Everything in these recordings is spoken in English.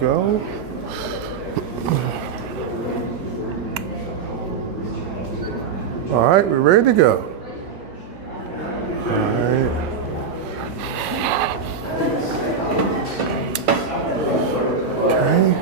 go. All right, we're ready to go. All right. Okay.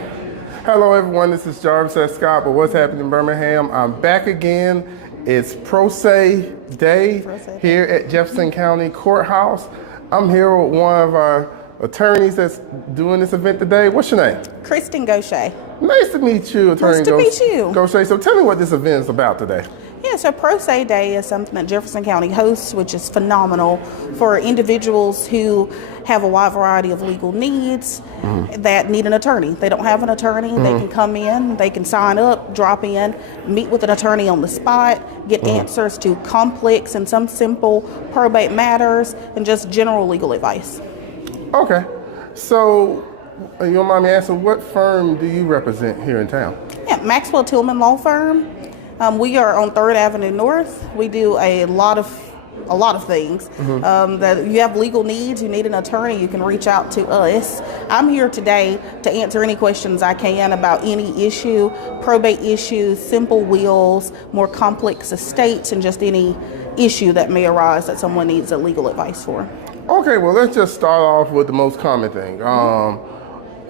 Hello, everyone. This is Jarvis at Scott, but what's happening in Birmingham? I'm back again. It's Pro Se Day here at Jefferson County Courthouse. I'm here with one of our attorneys that's doing this event today. What's your name? Kristen Gaucher. Nice to meet you, Attorney Nice to meet you. Gaucher. So tell me what this event is about today. Yeah, so Pro Se Day is something that Jefferson County hosts, which is phenomenal for individuals who have a wide variety of legal needs that need an attorney. They don't have an attorney, they can come in, they can sign up, drop in, meet with an attorney on the spot, get answers to complex and some simple probate matters, and just general legal advice. Okay, so you don't mind me asking, what firm do you represent here in town? Yeah, Maxwell Tillman Law Firm. We are on 3rd Avenue North. We do a lot of things. That you have legal needs, you need an attorney, you can reach out to us. I'm here today to answer any questions I can about any issue, probate issues, simple wills, more complex estates, and just any issue that may arise that someone needs a legal advice for. Okay, well, let's just start off with the most common thing. I'm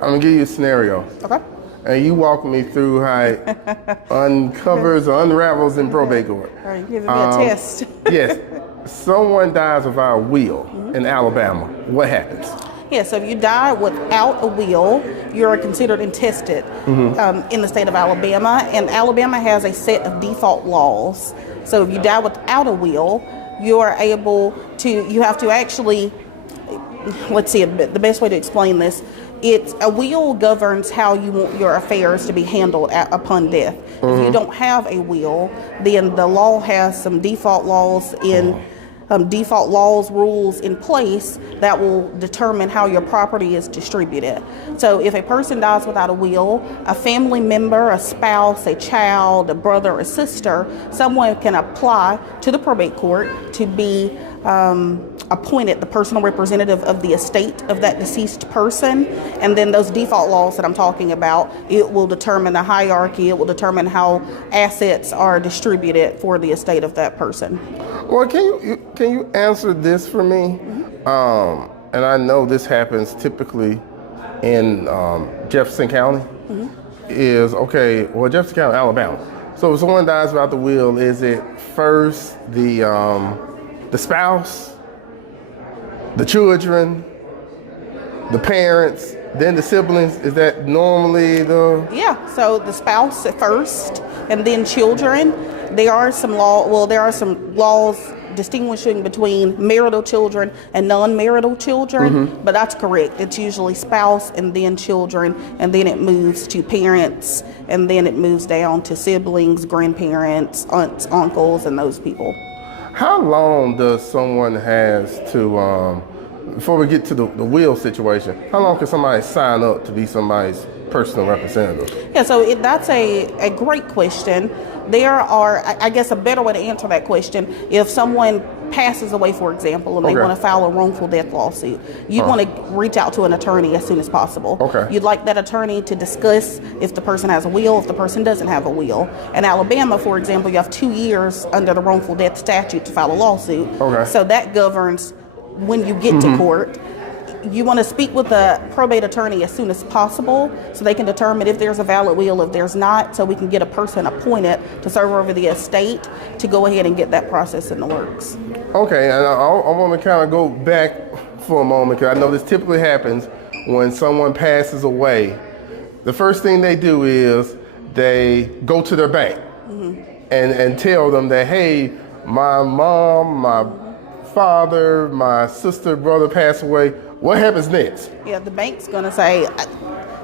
gonna give you a scenario. Okay. And you walk me through how it uncovers or unravels in probate court. All right, giving me a test. Yes. Someone dies without a will in Alabama. What happens? Yeah, so if you die without a will, you're considered intestate in the state of Alabama. And Alabama has a set of default laws. So if you die without a will, you are able to, you have to actually, let's see, the best way to explain this, a will governs how you want your affairs to be handled upon death. If you don't have a will, then the law has some default laws rules in place that will determine how your property is distributed. So if a person dies without a will, a family member, a spouse, a child, a brother or sister, someone can apply to the probate court to be appointed the personal representative of the estate of that deceased person. And then those default laws that I'm talking about, it will determine the hierarchy, it will determine how assets are distributed for the estate of that person. Well, can you answer this for me? And I know this happens typically in Jefferson County. Jefferson County, Alabama. So if someone dies without the will, is it first the spouse, the children, the parents, then the siblings? Is that normally the? Yeah, so the spouse at first, and then children. There are some laws distinguishing between marital children and non-marital children, but that's correct. It's usually spouse and then children, and then it moves to parents, and then it moves down to siblings, grandparents, aunts, uncles, and those people. How long does someone has to, before we get to the will situation, how long can somebody sign up to be somebody's personal representative? Yeah, so that's a great question. There are, I guess, a better way to answer that question. If someone passes away, for example, and they want to file a wrongful death lawsuit, you'd want to reach out to an attorney as soon as possible. You'd like that attorney to discuss if the person has a will, if the person doesn't have a will. In Alabama, for example, you have 2 years under the wrongful death statute to file a lawsuit. So that governs when you get to court. You want to speak with the probate attorney as soon as possible so they can determine if there's a valid will, if there's not, so we can get a person appointed to serve over the estate to go ahead and get that process in the works. Okay, and I want to kind of go back for a moment because I know this typically happens when someone passes away. The first thing they do is they go to their bank and tell them that, hey, my mom, my father, my sister, brother passed away. What happens next? Yeah, the bank's going to say,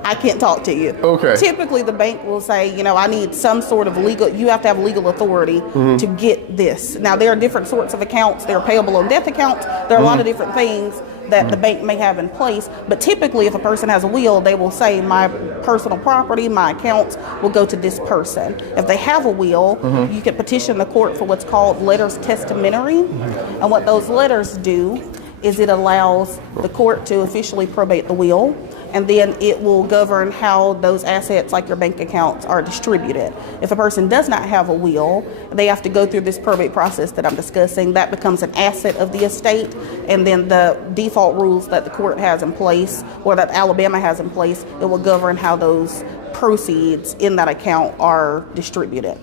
I can't talk to you. Typically, the bank will say, I need some sort of legal, you have to have legal authority to get this. Now, there are different sorts of accounts. There are payable on death accounts. There are a lot of different things that the bank may have in place. But typically, if a person has a will, they will say, my personal property, my accounts will go to this person. If they have a will, you can petition the court for what's called letters testamentary. And what those letters do is it allows the court to officially probate the will. and then it will govern how those assets, like your bank accounts, are distributed. If a person does not have a will, they have to go through this probate process that I'm discussing. That becomes an asset of the estate, and then the default rules that the court has in place, or that Alabama has in place, it will govern how those proceeds in that account are distributed.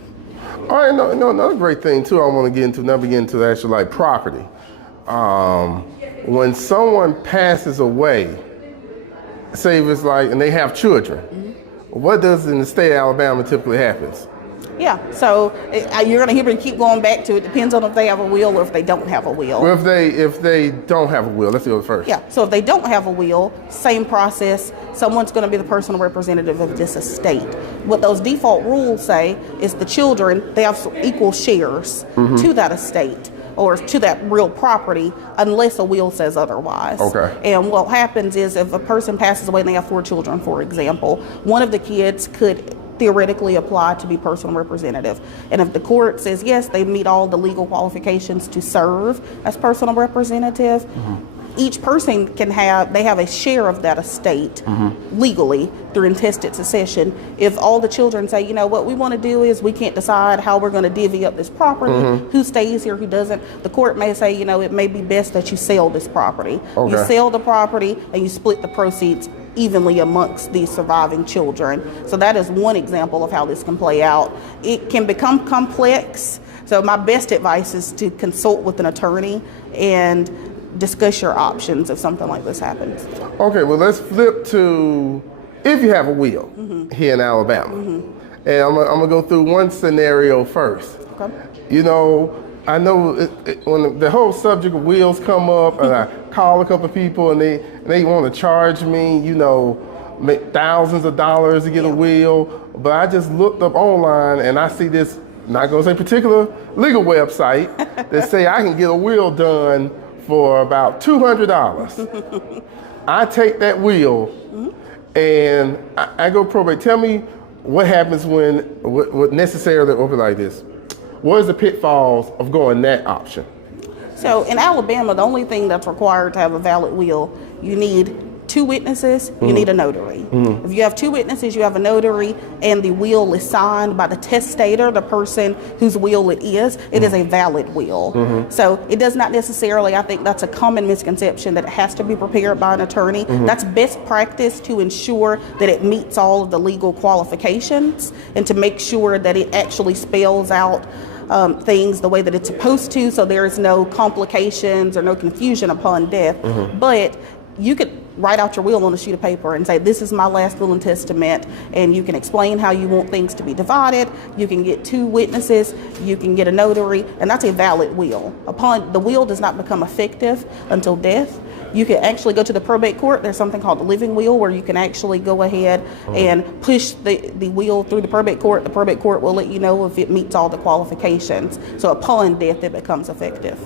All right, no, another great thing too I want to get into, now we get into the actual like property. When someone passes away, say if it's like, and they have children, what does in the state of Alabama typically happens? Yeah, so you're going to hear me keep going back to it. Depends on if they have a will or if they don't have a will. Well, if they don't have a will, let's go first. Yeah, so if they don't have a will, same process. Someone's going to be the personal representative of this estate. What those default rules say is the children, they have equal shares to that estate or to that real property unless a will says otherwise. Okay. And what happens is if a person passes away and they have 4 children, for example, one of the kids could theoretically apply to be personal representative. And if the court says yes, they meet all the legal qualifications to serve as personal representative, each person they have a share of that estate legally through intestate succession. If all the children say, you know, what we want to do is we can't decide how we're going to divvy up this property, who stays here, who doesn't, the court may say, you know, it may be best that you sell this property. Okay. You sell the property and you split the proceeds evenly amongst these surviving children. So that is one example of how this can play out. It can become complex. So my best advice is to consult with an attorney and discuss your options if something like this happens. Okay, well let's flip to if you have a will here in Alabama. And I'm gonna go through one scenario first. Okay. You know, I know when the whole subject of wills come up, and I call a couple of people and they want to charge me, you know, thousands of dollars to get a will. But I just looked up online and I see this, not gonna say particular legal website that say I can get a will done for about $200. I take that will and I go probate. Tell me what happens when, what necessarily over like this. What is the pitfalls of going that option? So in Alabama, the only thing that's required to have a valid will, you need 2 witnesses, you need a notary. If you have 2 witnesses, you have a notary, and the will is signed by the testator, the person whose will it is a valid will. So it does not necessarily, I think that's a common misconception, that it has to be prepared by an attorney. That's best practice to ensure that it meets all of the legal qualifications and to make sure that it actually spells out things the way that it's supposed to, so there is no complications or no confusion upon death. But you could write out your will on a sheet of paper and say, this is my last will and testament, and you can explain how you want things to be divided. You can get 2 witnesses, you can get a notary, and that's a valid will. The will does not become effective until death. You can actually go to the probate court. There's something called the living will, where you can actually go ahead and push the will through the probate court. The probate court will let you know if it meets all the qualifications. So upon death, it becomes effective.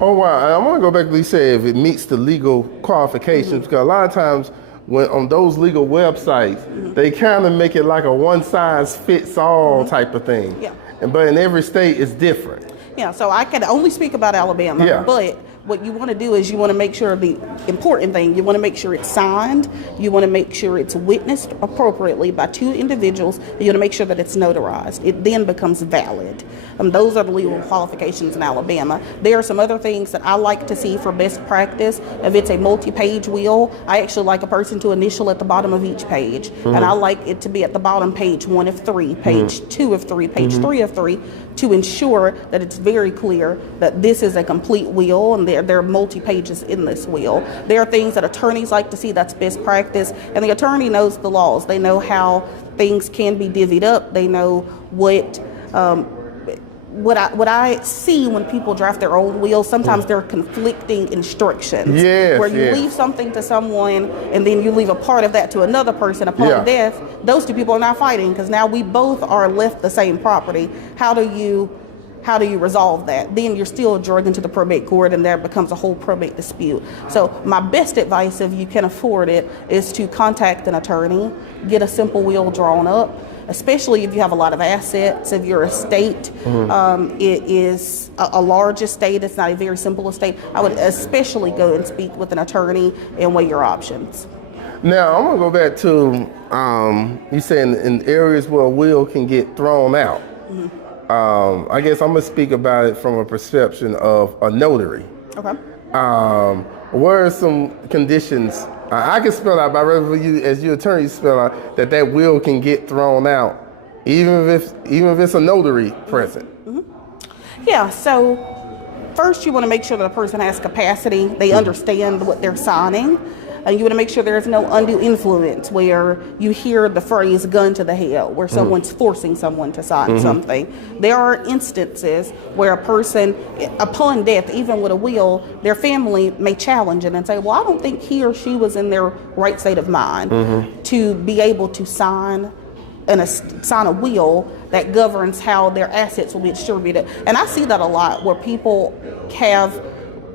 Oh, wow. I want to go back to what you said, if it meets the legal qualifications, because a lot of times when on those legal websites, they kind of make it like a one-size-fits-all type of thing. Yeah. But in every state, it's different. Yeah, so I can only speak about Alabama, but what you want to do is you want to make sure the important thing, you want to make sure it's signed, you want to make sure it's witnessed appropriately by 2 individuals, and you want to make sure that it's notarized. It then becomes valid. Those are the legal qualifications in Alabama. There are some other things that I like to see for best practice. If it's a multi-page will, I actually like a person to initial at the bottom of each page. And I like it to be at the bottom, page 1 of 3, page 2 of 3, page 3 of 3, to ensure that it's very clear that this is a complete will and there are multi-pages in this will. There are things that attorneys like to see, that's best practice, and the attorney knows the laws. They know how things can be divvied up. They know what I see when people draft their own wills. Sometimes there are conflicting instructions. Where you leave something to someone and then you leave a part of that to another person upon death. Those 2 people are not fighting because now we both are left the same property. How do you resolve that? Then you're still dragged into the probate court and there becomes a whole probate dispute. So my best advice, if you can afford it, is to contact an attorney, get a simple will drawn up, especially if you have a lot of assets. If your estate it is a large estate, it's not a very simple estate, I would especially go and speak with an attorney and weigh your options. Now, I'm going to go back to you saying in areas where a will can get thrown out. I guess I'm going to speak about it from a perception of a notary. Okay. What are some conditions I can spell out, but I'd rather for you, as your attorney, spell out that will can get thrown out, even if it's a notary present? Yeah, so first you want to make sure that a person has capacity, they understand what they're signing, and you want to make sure there's no undue influence where you hear the phrase gun to the head, where someone's forcing someone to sign something. There are instances where a person, upon death, even with a will, their family may challenge it and say, well, I don't think he or she was in their right state of mind to be able to sign a will that governs how their assets will be distributed. And I see that a lot, where people have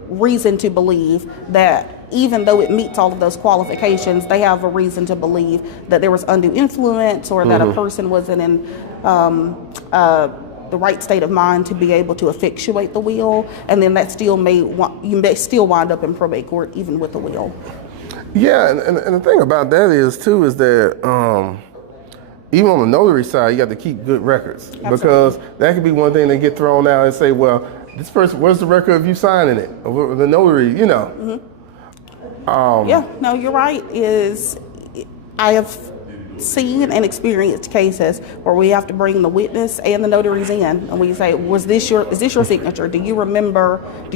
reason to believe that even though it meets all of those qualifications, they have a reason to believe that there was undue influence, or that a person wasn't in the right state of mind to be able to effectuate the will, and then that still you may still wind up in probate court even with the will. Yeah, and the thing about that is that even on the notary side, you got to keep good records. Absolutely. Because that could be one thing they get thrown out and say, well, this person, where's the record of you signing it? Or the notary, Yeah, no, you're right. I have seen and experienced cases where we have to bring the witness and the notaries in, and we say, is this your signature? Do you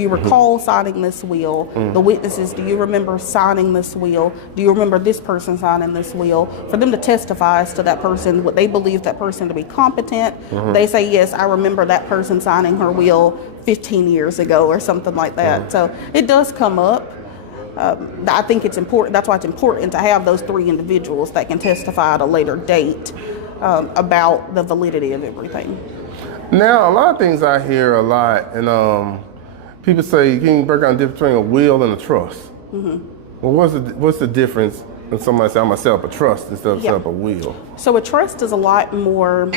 recall signing this will? The witnesses, do you remember signing this will? Do you remember this person signing this will? For them to testify as to that person, what they believe that person to be competent, they say, yes, I remember that person signing her will 15 years ago or something like that. So it does come up. I think it's important. That's why it's important to have those three individuals that can testify at a later date about the validity of everything. Now, a lot of things I hear a lot, and people say, can you break down the difference between a will and a trust? Well, what's the difference when somebody say, I'm going to set up a trust instead of set up a will? So a trust is a lot more,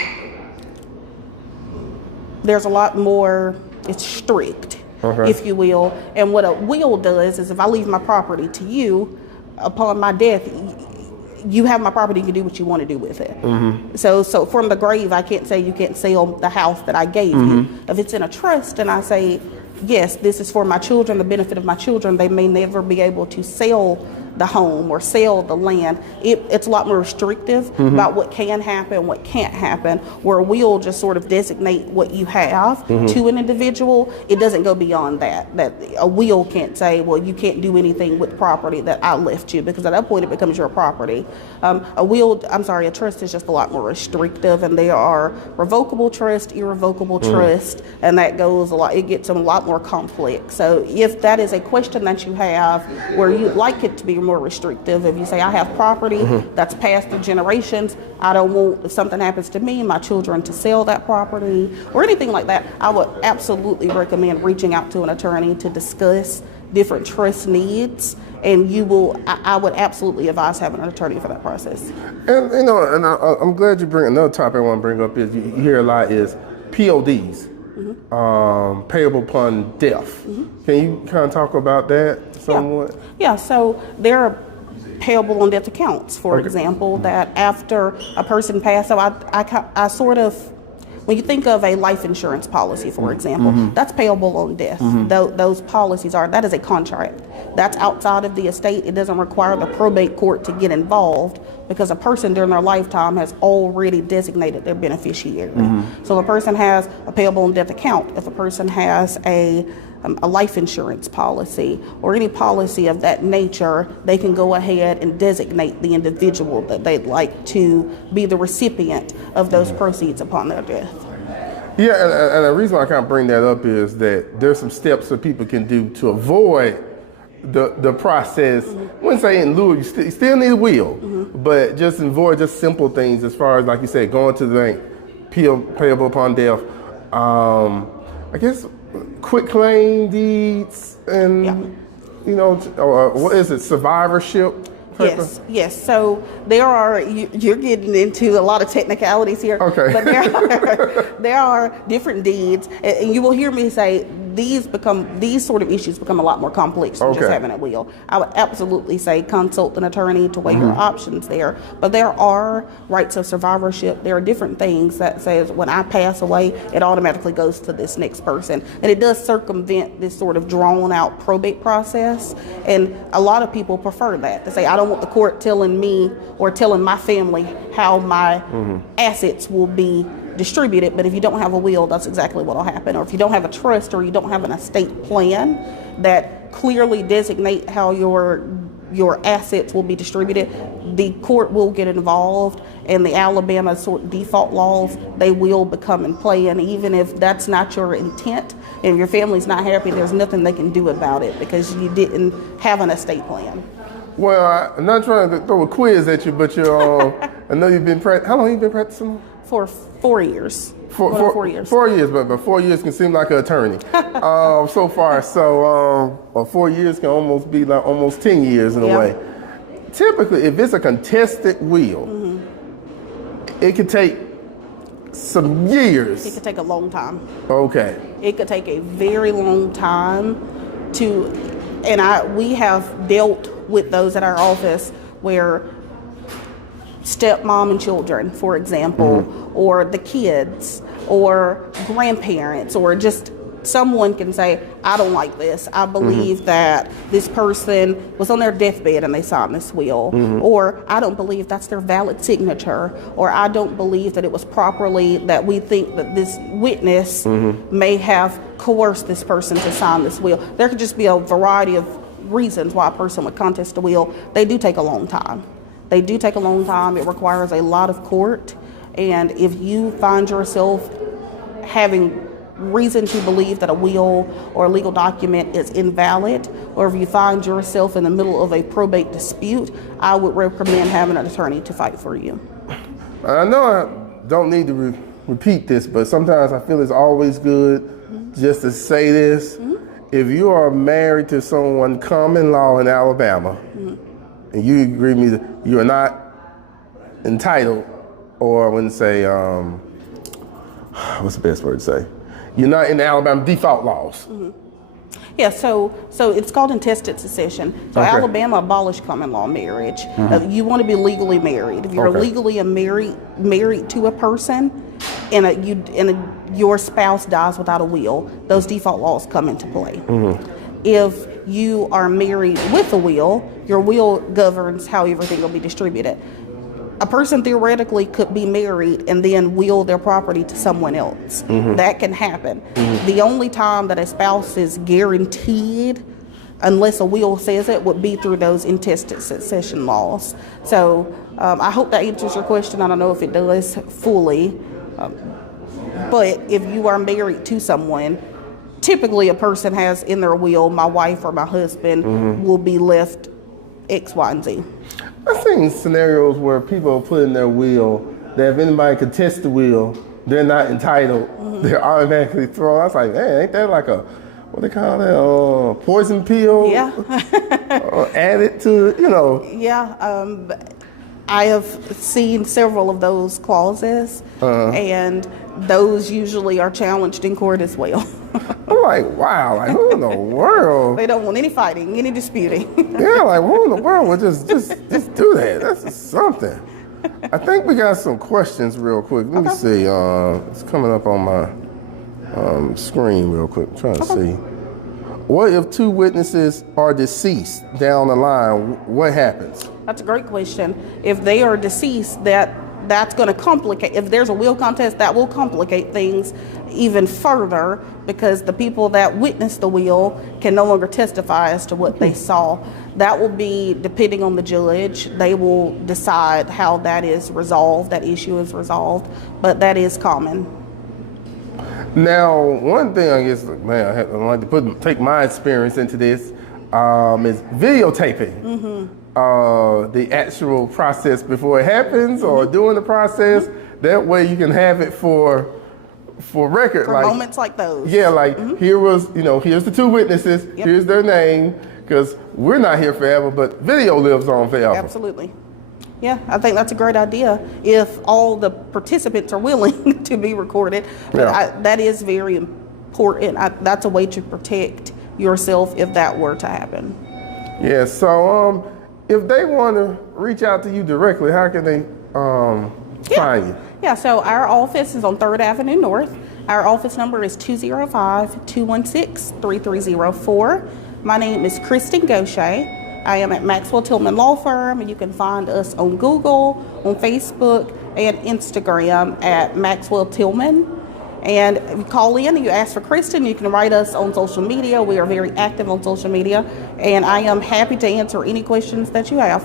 it's strict. If you will. And what a will does is, if I leave my property to you, upon my death, you have my property, you can do what you want to do with it. So from the grave, I can't say you can't sell the house that I gave you. If it's in a trust and I say, yes, this is for my children, the benefit of my children, they may never be able to sell the home or sell the land. It's a lot more restrictive about what can happen, what can't happen, where a will just sort of designate what you have to an individual. It doesn't go beyond that a will can't say, well, you can't do anything with property that I left you, because at that point it becomes your property. A trust is just a lot more restrictive, and there are revocable trust, irrevocable trust, and that goes it gets a lot more complex. So if that is a question that you have where you'd like it to be more restrictive, if you say, I have property that's passed through generations, I don't want, if something happens to me, my children to sell that property or anything like that, I would absolutely recommend reaching out to an attorney to discuss different trust needs, and I would absolutely advise having an attorney for that process. And I'm glad you bring another topic I want to bring up is you hear a lot is PODs, payable upon death. Can you kind of talk about that somewhat? Yeah, so there are payable on death accounts, for example, that after a person passed. So I sort of, when you think of a life insurance policy, for example, that's payable on death. Those policies that is a contract. That's outside of the estate. It doesn't require the probate court to get involved, because a person during their lifetime has already designated their beneficiary. So if a person has a payable on death account, if a person has a life insurance policy or any policy of that nature, they can go ahead and designate the individual that they'd like to be the recipient of those proceeds upon their death. Yeah, and the reason why I kind of bring that up is that there's some steps that people can do to avoid the process. I wouldn't say in lieu, you still need a will, but just avoid just simple things as far as, like you said, going to the bank, payable upon death. I guess quit claim deeds and, what is it, survivorship? Yes. So you're getting into a lot of technicalities here. Okay. But there are different deeds, and you will hear me say these sort of issues become a lot more complex than just having a will. I would absolutely say consult an attorney to weigh your options there. But there are rights of survivorship. There are different things that says when I pass away, it automatically goes to this next person. And it does circumvent this sort of drawn out probate process. And a lot of people prefer that. To say, I don't want the court telling me or telling my family how my assets will be distributed, but if you don't have a will, that's exactly what will happen. Or if you don't have a trust or you don't have an estate plan that clearly designate how your assets will be distributed, the court will get involved, and the Alabama sort of default laws, they will become in play. And even if that's not your intent and your family's not happy, there's nothing they can do about it because you didn't have an estate plan. Well, I'm not trying to throw a quiz at you, but I know you've been how long have you been practicing? For 4 years. 4 years. 4 years, but 4 years can seem like an attorney so far. So 4 years can almost be like almost 10 years in a way. Typically, if it's a contested will, it could take some years. It could take a long time. Okay. It could take a very long time we have dealt with those at our office where stepmom and children, for example, or the kids, or grandparents, or just someone can say, I don't like this. I believe that this person was on their deathbed and they signed this will. Or I don't believe that's their valid signature. Or I don't believe that it was properly, that we think that this witness may have coerced this person to sign this will. There could just be a variety of reasons why a person would contest a will. They do take a long time. They do take a long time. It requires a lot of court. And if you find yourself having reason to believe that a will or a legal document is invalid, or if you find yourself in the middle of a probate dispute, I would recommend having an attorney to fight for you. I know I don't need to repeat this, but sometimes I feel it's always good just to say this. If you are married to someone common law in Alabama, and you agree with me that you are not entitled, or I wouldn't say, what's the best word to say? You're not in the Alabama default laws. Yeah, so it's called intestate succession. So Alabama abolished common law marriage. You want to be legally married. If you're legally married to a person, and your spouse dies without a will, those default laws come into play. If you are married with a will, your will governs how everything will be distributed. A person theoretically could be married and then will their property to someone else. That can happen. The only time that a spouse is guaranteed, unless a will says it, would be through those intestate succession laws. So I hope that answers your question. I don't know if it does fully. But if you are married to someone, typically a person has in their will, my wife or my husband will be left X, Y, and Z. I've seen scenarios where people put in their will that if anybody contests the will, they're not entitled. They're automatically thrown. I was like, man, ain't that like a, what they call that, poison pill? Yeah. Added to, Yeah. I have seen several of those clauses, and those usually are challenged in court as well. I'm like, wow, like who in the world? They don't want any fighting, any disputing. Yeah, like who in the world would just do that? That's just something. I think we got some questions real quick. Let me see. It's coming up on my screen real quick. I'm trying to see. What if two witnesses are deceased down the line? What happens? That's a great question. If they are deceased, that's going to complicate. If there's a will contest, that will complicate things even further because the people that witnessed the will can no longer testify as to what they saw. That will be depending on the judge. They will decide how that is resolved, that issue is resolved, but that is common. Now, one thing I guess, man, I like to take my experience into this is videotaping. The actual process before it happens or during the process. That way you can have it for record. For moments like those. Yeah, like here was, here's the two witnesses, here's their name, because we're not here forever, but video lives on forever. Absolutely. Yeah, I think that's a great idea if all the participants are willing to be recorded. But that is very important. That's a way to protect yourself if that were to happen. Yeah, so if they want to reach out to you directly, how can they find you? Yeah, so our office is on 3rd Avenue North. Our office number is 205-216-3304. My name is Kristen Gaucher. I am at Maxwell Tillman Law Firm, and you can find us on Google, on Facebook, and Instagram at Maxwell Tillman. And if you call in and you ask for Kristen, you can write us on social media. We are very active on social media, and I am happy to answer any questions that you have.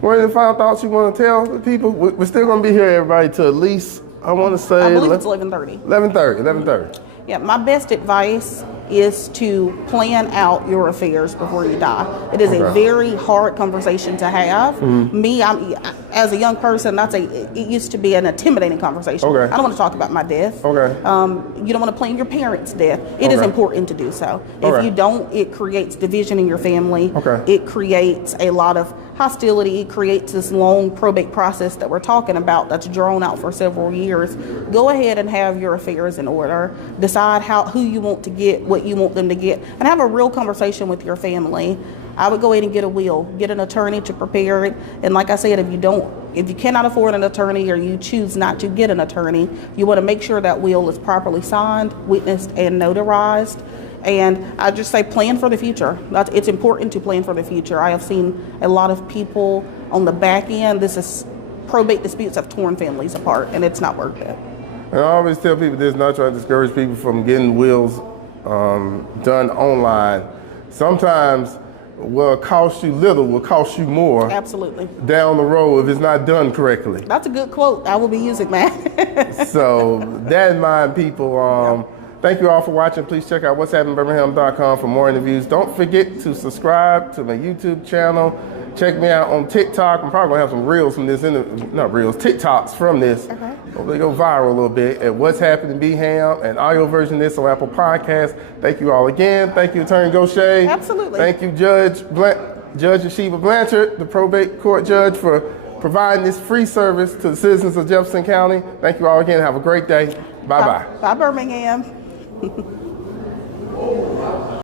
What are the final thoughts you want to tell the people? We're still going to be here, everybody, till at least, I want to say... I believe it's 11:30. 11:30. Yeah, my best advice is to plan out your affairs before you die. It is a very hard conversation to have. Me, as a young person, it used to be an intimidating conversation. I don't want to talk about my death. You don't want to plan your parents' death. It is important to do so. If you don't, it creates division in your family. It creates a lot of hostility. It creates this long probate process that we're talking about that's drawn out for several years. Go ahead and have your affairs in order. Decide who you want to get, what you want them to get, and have a real conversation with your family. I would go ahead and get a will, get an attorney to prepare it. And like I said, if you cannot afford an attorney or you choose not to get an attorney, you want to make sure that will is properly signed, witnessed, and notarized. And I just say plan for the future. It's important to plan for the future. I have seen a lot of people on the back end. Probate disputes have torn families apart, and it's not worth it. And I always tell people this, not trying to discourage people from getting wills done online. Sometimes what costs you little will cost you more. Absolutely. Down the road if it's not done correctly. That's a good quote. I will be using that. So that in mind, people. Thank you all for watching. Please check out what'shappenedbirmingham.com for more interviews. Don't forget to subscribe to my YouTube channel. Check me out on TikTok. I'm probably gonna have some reels from this, TikToks from this. Hopefully they go viral a little bit at What's Happening Birmingham, and audio version of this on Apple Podcasts. Thank you all again. Thank you, Attorney Gaucher. Absolutely. Thank you, Judge Yeshiva Blanchard, the probate court judge, for providing this free service to the citizens of Jefferson County. Thank you all again. Have a great day. Bye-bye. Bye, Birmingham.